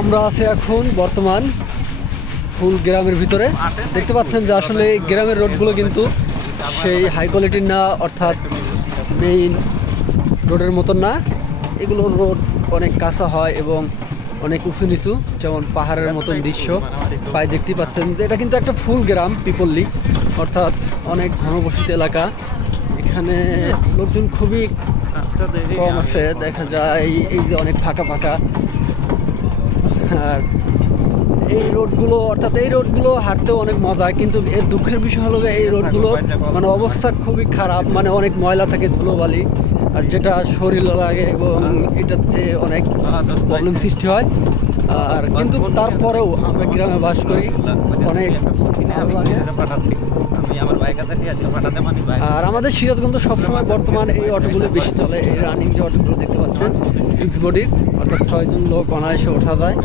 আমরা আছি এখন বর্তমান ফুল গ্রামের ভিতরে। দেখতে পাচ্ছেন যে আসলে গ্রামের রোডগুলো কিন্তু সেই হাই কোয়ালিটির না, অর্থাৎ মেইন রোডের মতন না। এগুলো রোড অনেক কাঁচা হয় এবং অনেক উঁচু নিচু, যেমন পাহাড়ের মতন দৃশ্য প্রায় দেখতেই পাচ্ছেন যে এটা কিন্তু একটা ফুল গ্রাম পিপল্লি, অর্থাৎ অনেক ঘনবসতিত এলাকা। এখানে লোকজন খুবই কম আছে, দেখা যায় এই যে অনেক ফাঁকা ফাঁকা। আর এই রোডগুলো হাঁটতেও অনেক মজা, কিন্তু এর দুঃখের বিষয় হলো যে এই রোডগুলো মানে অবস্থা খুবই খারাপ, মানে অনেক ময়লা থাকে, ধুলোবালি, আর যেটা শরীর লাগে এবং এটাতে অনেক প্রবলেম সৃষ্টি হয়। আর কিন্তু তারপরেও আমরা গ্রামে বাস করি, অনেক ভালো লাগে। আর আমাদের সিরাজগঞ্জ সবসময় বর্তমান এই অটোগুলো বেশি চলে। এই রানিং যে অটোগুলো দেখতে পাচ্ছেন 6 বডির, অর্থাৎ 6 জন লোক অনায়াসে ওঠা যায়।